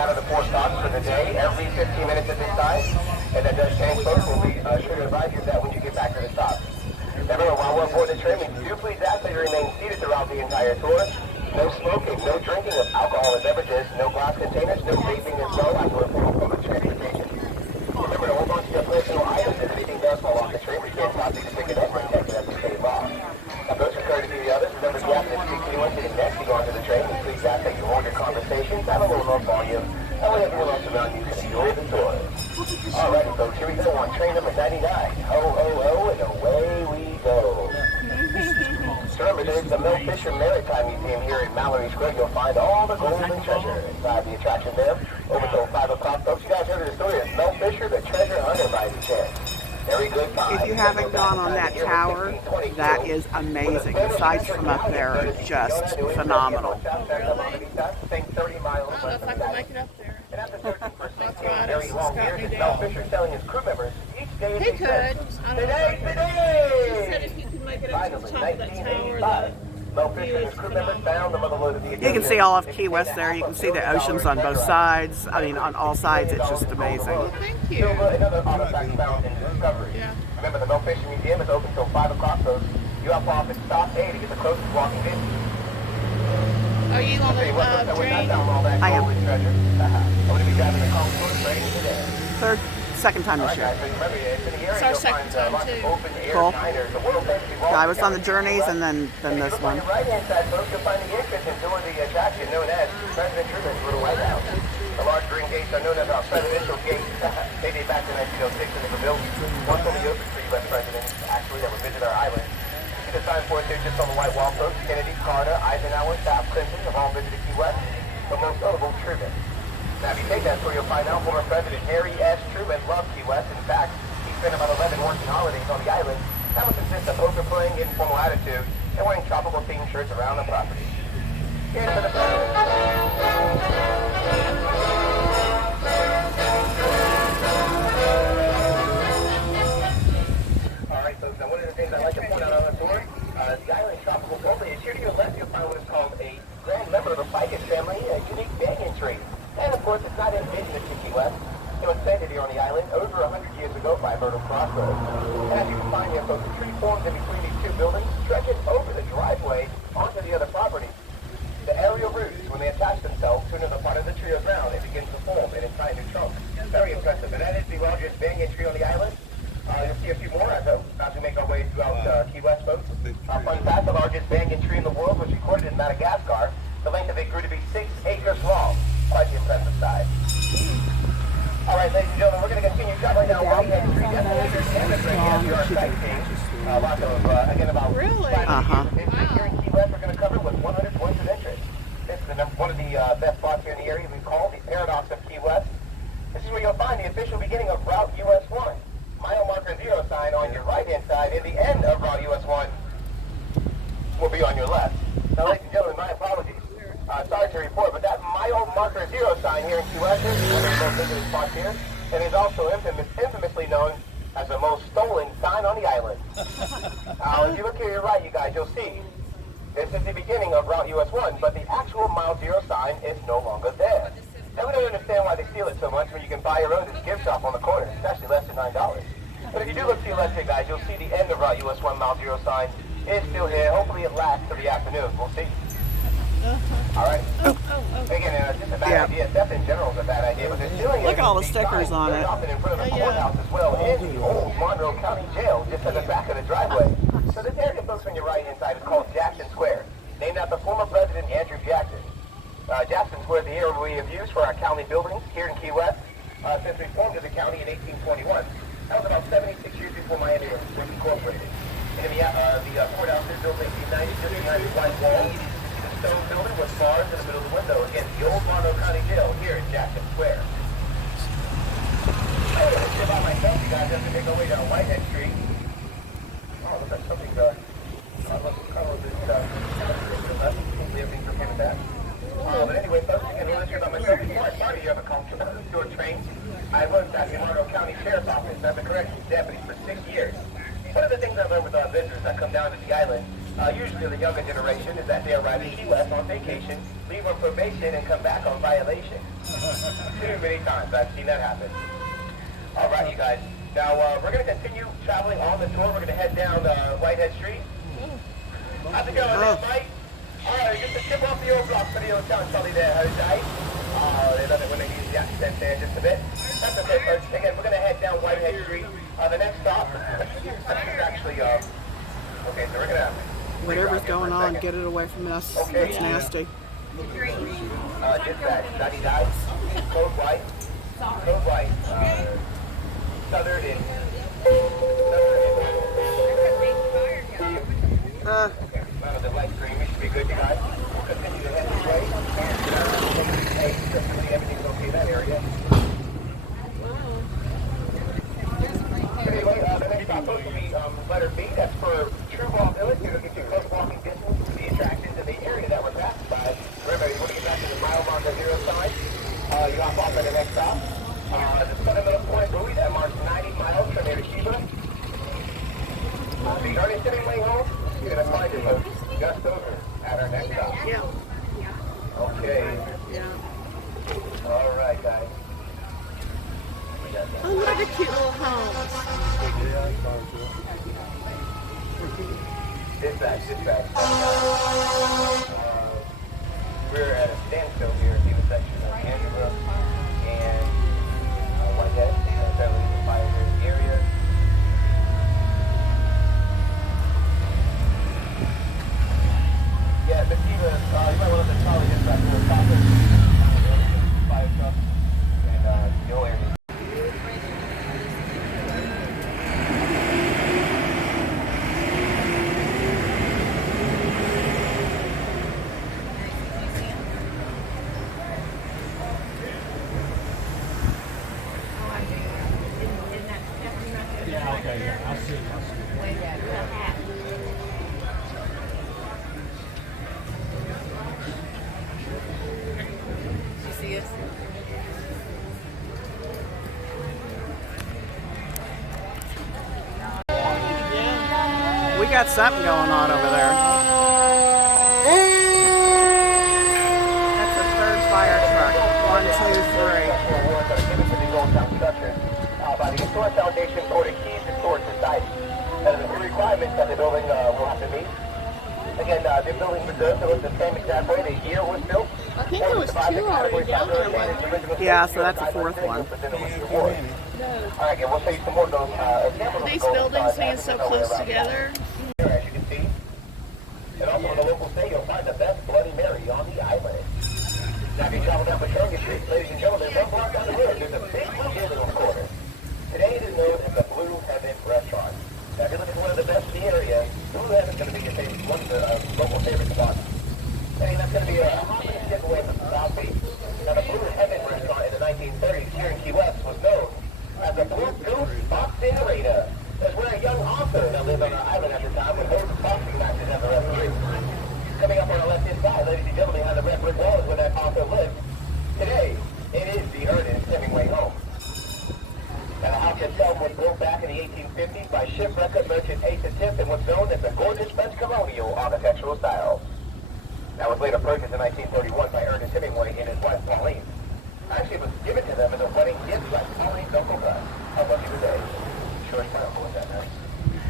out of the 4 stops for the day every 15 minutes at this time. And that does change, folks. We'll be sure to advise you of that when you get back to the stop. Remember, while we're aboard the train, we do please ask that you remain seated throughout the entire tour. No smoking, no drinking of alcoholic beverages, no glass containers, no vaping and so on for public transportation. Remember to hold on to your personal items. If anything does fall off the train, we can't stop you to pick it up or take it as we save off. Now, those are courtesy of the others. Remember, if you happen to speak to anyone sitting next to you onto the train, please ask that you hold your conversations at a little low volume. That way everyone else around you can enjoy the tour. Alrighty, folks, here we go on train number 99. Ho, ho, ho, and away we go. Remember, there's the Mel Fisher Maritime Museum here in Mallory Square. You'll find all the gold and treasure inside the attraction there. Over till 5 o'clock, folks. You guys heard of the story of Mel Fisher, the treasure hunter by the chance. Very good find. If you haven't gone on that tower, that is amazing. The sights from up there are just phenomenal. I don't know if I can make it up there. That's right. Very long years, and Mel Fisher telling his crew members each day He could. I don't know. He said if you could make it up to the top of that tower, that Mel Fisher and his crew members found the motherload of the You can see all of Key West there. You can see the oceans on both sides. I mean, on all sides, it's just amazing. thank you. Another artifact found in discovery. Yeah. Remember, the Mel Fisher Museum is open till 5 o'clock, so you hop off at stop A to get the closest walking distance. Are you on the train? I am. I'm going to be driving the Conch Train today. Second time this year. It's our second time, too. Cool. I was on the journeys and then this one. On your right-hand side, folks, you'll find the entrance into the attraction known as President Truman's Little White House. The large green gates are known as our presidential gates. They date back to 1906 and they were built once only open for U.S. presidents, actually, that would visit our island. You see the sign for it there just on the white wall, folks. Kennedy, Carter, Eisenhower, South Clinton have all visited Key West, but most notable Truman. Now, if you take that tour, you'll find out former President Harry S. Truman loved Key West. In fact, he spent about 11 working holidays on the island. That would consist of poker playing, informal attitude, and wearing tropical themed shirts around the property. Here's to the president. All right, folks. Now, one of the things I like to point out on the tour, the island's tropical foliage. Here to your left, you'll find what is called a grand member of the ficus family, a unique banyan tree. And of course, it's not indigenous to Key West. It was planted here on the island over 100 years ago by Myrtle Crossroads. And as you can find here, folks, the tree forms in between these two buildings, stretches over the driveway onto the other property. The aerial roots, when they attach themselves to another part of the tree or ground, it begins to form an entire new trunk. Very impressive. And that is the largest banyan tree on the island. You'll see a few more as we make our way throughout Key West, folks. Fun fact, the largest banyan tree in the world was recorded in Madagascar. The length of it grew to be 6 acres long. Quite the impressive size. All right, ladies and gentlemen, we're going to continue traveling down Wildcat Street. Lots of, again, about Really? Here in Key West, we're going to cover with 100 points of interest. This is one of the best spots here in the area we call the Paradox of Key West. This is where you'll find the official beginning of Route US 1. Mile marker 0 sign on your right-hand side, and the end of Route US 1 will be on your left. Now, ladies and gentlemen, my apologies. Sorry to report, but that mile marker 0 sign here in Key West is one of the most visited spots here, and is also infamously known as the most stolen sign on the island. If you look to your right, you guys, you'll see this is the beginning of Route US 1, but the actual mile 0 sign is no longer there. Now, we don't understand why they steal it so much when you can buy your own at the gift shop on the corner. It's actually less than $9. But if you do look to your left here, guys, you'll see the end of Route US 1 mile 0 sign is still here. Hopefully it lasts till the afternoon. We'll see. All right. Again, just a bad idea. Theft in general is a bad idea, but they're stealing it. Look at all the stickers on it. Often in front of the courthouse as well, and the old Monroe County Jail, just at the back of the driveway. So this area, folks, on your right-hand side is called Jackson Square, named after former President Andrew Jackson. Jackson Square is the area we have used for our county buildings here in Key West since we formed as a county in 1821. That was about 76 years before Miami was incorporated. And the courthouse is built in 1890, just behind the white wall. Stone building with bars in the middle of the window. Again, the old Monroe County Jail here in Jackson Square. I'm going to ship out myself, you guys, as we make our way down Whitehead Street. Oh, look at something, hopefully everything's okay with that. But anyway, folks, you can hear this about myself. Before I started here at the Conch Train, I worked at the Monroe County Sheriff's Office as a corrections deputy for 6 years. One of the things I learned with our visitors that come down to the island, usually the younger generation, is that they arrive in Key West on vacation, leave on probation, and come back on violation. Too many times. I've seen that happen. All right, you guys. Now, we're going to continue traveling on the tour. We're going to head down Whitehead Street. How's it going there, Mike? All right, just a tip off the old block for the old town, Charlie there, Jose. They love it when they use the accent there just a bit. That's okay, folks. Again, we're going to head down Whitehead Street. The next stop is actually, okay, so we're going to... Whatever's going on, get it away from us. Okay. It's nasty. Dispatch, 99, code white, southern and... Okay, none of the light green, we should be good, you guys. We'll continue to head this way. Everything's okay in that area. Anyway, the next stop supposed to be letter B. That's for Trueball Village. It'll get you a close walking distance to the attractions in the area that we're passing by. Remember, you want to get back to the mile marker 0 sign. You hop off at the next stop. The Southernmost point buoy that marks 90 miles from here to Cuba. The Ernest Hemingway home, you're going to find it, folks, just over at our next stop. Yeah. Okay. Yeah. All right, guys. Oh, look at the cute little homes. Dispatch. We're at a standstill here in the intersection of Angela and Whitehead. Apparently the fire in the area. Yeah, the key was, you might want to Charlie dispatch will stop it. Fire truck and your area. We got something going on over there. That's the third fire truck. 1, 2, 3. By the Historic Foundation for the Keys Historic Society. That is a new requirement that the building will have to meet. Again, the building preserved it the same exact way the year was built. I think there was 2 already down there, wasn't there? Yeah, so that's the 4th one. All right, again, we'll show you some more of those examples. These buildings being so close together. As you can see. And also in the local state, you'll find the best Bloody Mary on the island. Now, if you travel down Pachoga Street, ladies and gentlemen, one block down the road, there's a big blue building on the corner. Today it is known as the Blue Heaven Restaurant. Now, if you're looking for one of the best in the area, Blue Heaven's going to be your favorite, one of the local favorite spots. And that's going to be a hot-minute skip away from South Beach. Now, the Blue Heaven Restaurant in the 1930s here in Key West was known as the Blue Goose Boxing Arena. That's where a young author that lived on our island at the time would hold boxing matches as a referee. Coming up on our left-hand side, ladies and gentlemen, behind the red brick wall is where that author lived. Today, it is the Ernest Hemingway home. Now, the house itself was built back in the 1850s by shipwrecker merchant Asa Tiff and was known as the gorgeous French colonial architectural style. That was later purchased in 1931 by Ernest Hemingway and his wife, Pauline. Actually, it was given to them as a wedding gift by Pauline's Uncle Gus. How lucky were they? Sure, it's kind of cool with that, man.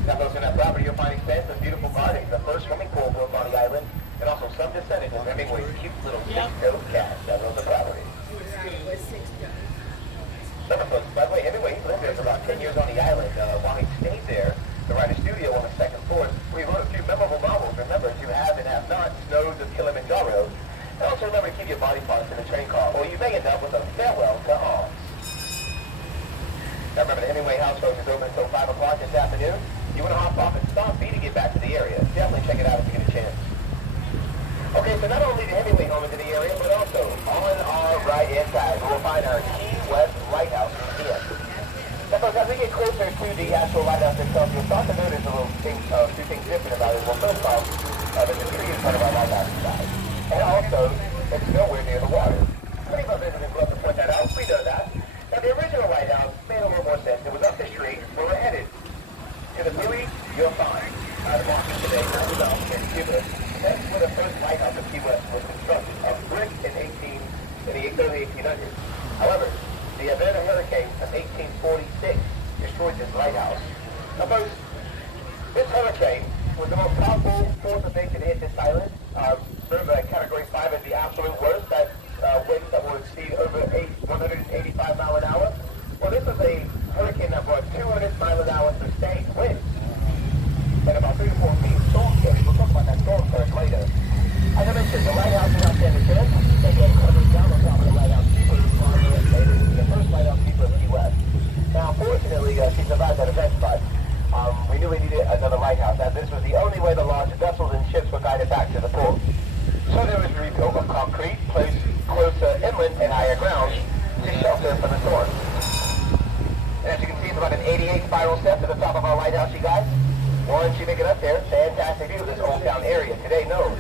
Now, folks, in that property, you'll find expansive, beautiful gardens, the first swimming pool built on the island, and also some descendants of Hemingway's cute little six-toed cat that runs the property. Number folks, by the way, Hemingway lived there for about 10 years on the island. While he stayed there to write a studio on the second floor, we wrote a few memorable novels. Remember, To Have and Have Not, Snows of Kilimanjaro. And also remember to keep your body parts in the train car, or you may end up with a farewell to all. Now remember, the Hemingway House, folks, is open until 5 o'clock this afternoon. You want to hop off at Stop B to get back to the area. Definitely check it out if you get a chance. Okay, so not only the Hemingway home is in the area, but also on our right-hand side, we'll find our Key West Lighthouse Museum. Now, folks, as we get closer to the actual lighthouse itself, you'll start to notice a little thing, two things different about it. Well, first off, there's a tree in front of our lighthouse side. And also, it's nowhere near the water. Many of our visitors love to point that out. We know that. Now, the original lighthouse made a little more sense. It was up the street where we're headed. To the buoy, you'll find the market today, south in Cuba. That's where the first lighthouse of Key West was constructed, of brick in the early 1800s. However, the Atlanta hurricane of 1846 destroyed this lighthouse. Now, folks, this hurricane was the most powerful force of nature to hit this island. Remember that Category 5 is the absolute worst, that winds that will exceed over 185 miles an hour. Well, this was a hurricane that brought 200 miles an hour sustained winds and about 3 to 4 feet storm surge. We'll talk about that storm surge later. As I mentioned, the lighthouse is out there in the ship. They get covered down on top of the lighthouse keeper, the first lighthouse keeper of Key West. Now, unfortunately, she survived that event, but we knew we needed another lighthouse, as this was the only way the large vessels and ships were guided back to the port. So there was a rebuild of concrete, placed closer inland and higher ground to shelter from the storm. And as you can see, it's about an 88 spiral step to the top of our lighthouse, you guys. Once you make it up there, fantastic view of this old town area, today known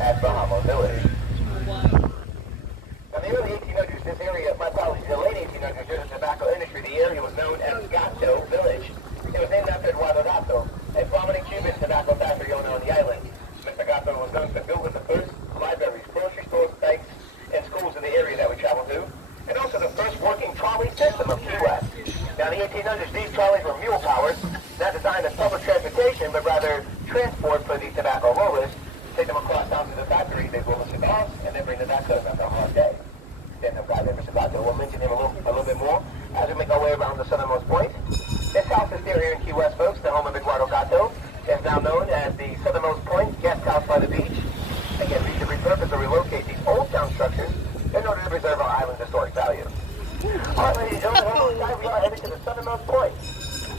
as Bahama Village. Now, in the early 1800s, this area, my apologies, in the late 1800s, during the tobacco industry, the area was known as Gato Village. It was named after Eduardo Gato, a prominent Cuban tobacco factory owner on the island. Mr. Gato was known to build the first libraries, grocery stores, banks, and schools in the area that we traveled to, and also the first working trolley system of Key West. Now, in the 1800s, these trolleys were mule-powered, not designed as public transportation, but rather transport for the tobacco rollers. Take them across down to the factory, they roll the cigars, and then bring them back home after a hard day. Then the guy there, Mr. Gato, we'll mention him a little bit more as we make our way around the southernmost point. This house is still here in Key West, folks, the home of Eduardo Gato. It's now known as the Southernmost Point Guest House by the beach. Again, we should repurpose or relocate these old town structures in order to preserve our island's historic value. All right, ladies and gentlemen, we are headed to the Southernmost Point.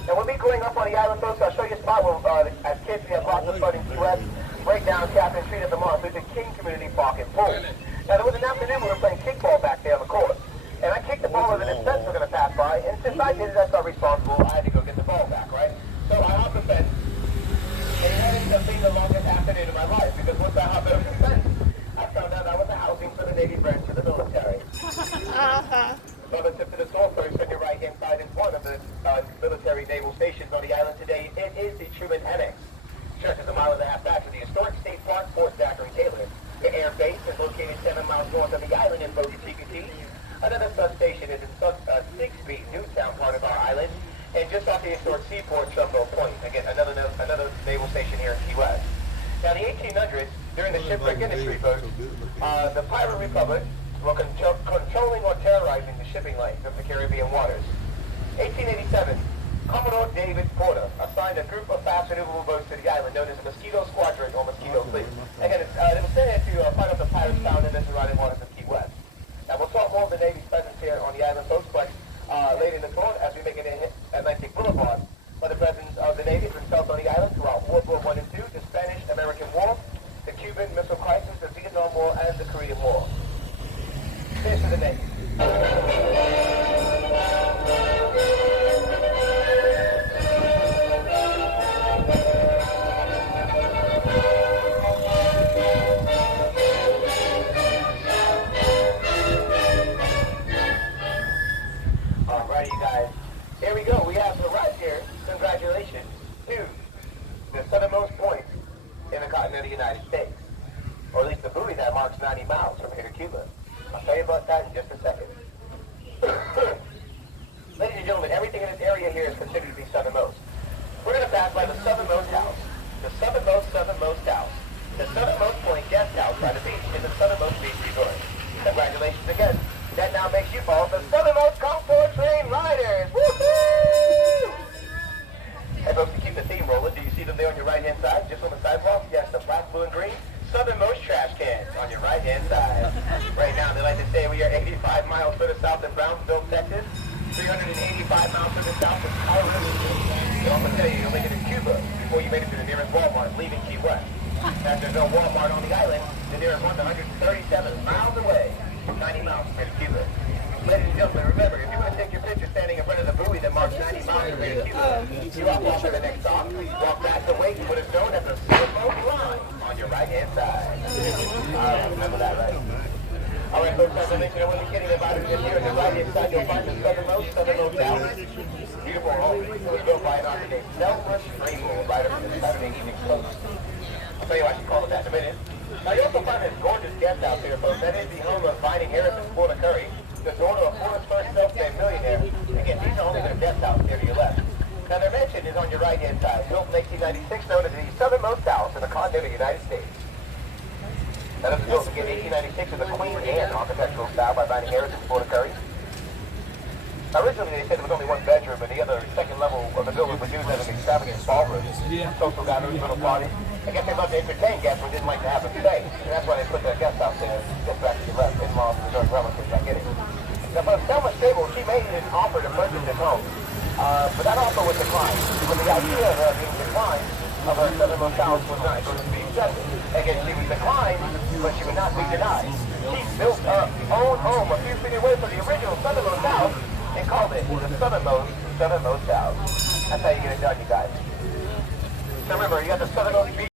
Now, when we growing up on the island, folks, I'll show you a spot where, as kids, we have lots of fun in Key West, right down Captain Street at the Marsh. There's a King Community Park and pool. Now, there was an afternoon we were playing kickball back there on the court. And I kicked the ball over the fence we're going to pass by, and since I did it, that's not responsible. I had to go get the ball back, right? So I hopped the fence, and that ended up being the longest afternoon of my life, because once I hopped over the fence, I found out I was a housing for the Navy branch of the military. Relative to the store first on your right-hand side is one of the military naval stations on the island today. It is the Truman Annex. Church is a mile and a half back to the historic state park, Fort Zachary Taylor. The air base is located 7 miles north of the island in Bogue TPT. Another substation is in 6B, Newtown part of our island, and just off the historic seaport, Trumbo Point. Again, another naval station here in Key West. Now, in the 1800s, during the shipwreck industry, folks, the Pirate Republic were controlling or terrorizing the shipping lanes of the Caribbean waters. 1887, Commodore David Porter assigned a group of fast maneuverable boats to the island known as the Mosquito Squadron or Mosquito Fleet. Again, it was sent to fight off the pirates found in the surrounding waters of Key West. Now, we'll talk more of the Navy's presence here on the island, folks, but later in the tour, as we make it in Atlantic Boulevard, but the presence of the Navy has been felt on the island throughout World War I and II, the Spanish-American War, the Cuban Missile Crisis, the Vietnam War, and the Korean War. Here's to the Navy. Alrighty, you guys. Here we go. We have arrived here. Congratulations to the southernmost point in the continental United States, or at least the buoy that marks 90 miles from here to Cuba. I'll tell you about that in just a second. Ladies and gentlemen, everything in this area here is considered to be southernmost. We're going to pass by the southernmost house, the southernmost house, the southernmost point guest house by the beach in the southernmost beach resort. Congratulations again. That now makes you all the Southernmost Conch Train riders. Woohoo! Hey folks, to keep the theme rolling, do you see them there on your right-hand side, just on the sidewalk? Yes, the black, blue, and green. Southernmost trash cans on your right-hand side. Right now, they like to say we are 85 miles further south of Brownsville, Texas, 385 miles further south of Colorado. They also tell you you'll make it to Cuba before you made it to the nearest Walmart, leaving Key West. As there's no Walmart on the island, the nearest one's 137 miles away, 90 miles from here to Cuba. Ladies and gentlemen, remember, if you want to take your picture standing in front of the buoy that marks 90 miles from here to Cuba, you hop off at the next stop, please walk back the way to what is known as the Southernmost line on your right-hand side. Remember that, right? All right, folks, as I mentioned, I wasn't kidding about it. Just here on the right-hand side, you'll find the southernmost house. Beautiful home. It was built by an architect named Selma Springwell, right up in the Saturday Evening Post. I'll tell you why she called it that in a minute. Now, you also find this gorgeous guest house here, folks. That is the home of Vining Harrison's Florida Curry, the daughter of Forrest Now, their mansion is on your right-hand side, built in 1896, known as the Southernmost house in the continental United States. That was built again in 1896 with a Queen Anne architectural style by Vining Harrison Florida Curry. Originally, they said it was only one bedroom, and the other second level of the building was used as an extravagant ballroom. Social gatherings, little parties. I guess they loved to entertain guests, but didn't like to have them stay. And that's why they put their guest house there. Just back to the left, in-laws, resort relatives, I get it. Now, for Selma Stable, she made an offer to purchase this home. But that offer was declined. But the idea of her being declined of her Southernmost house was not going to be accepted. Again, she was declined, but she would not be denied. She built her own home a few feet away from the original Southernmost house and called it the Southernmost house. That's how you get it done, you guys. So remember, you got the Southernmost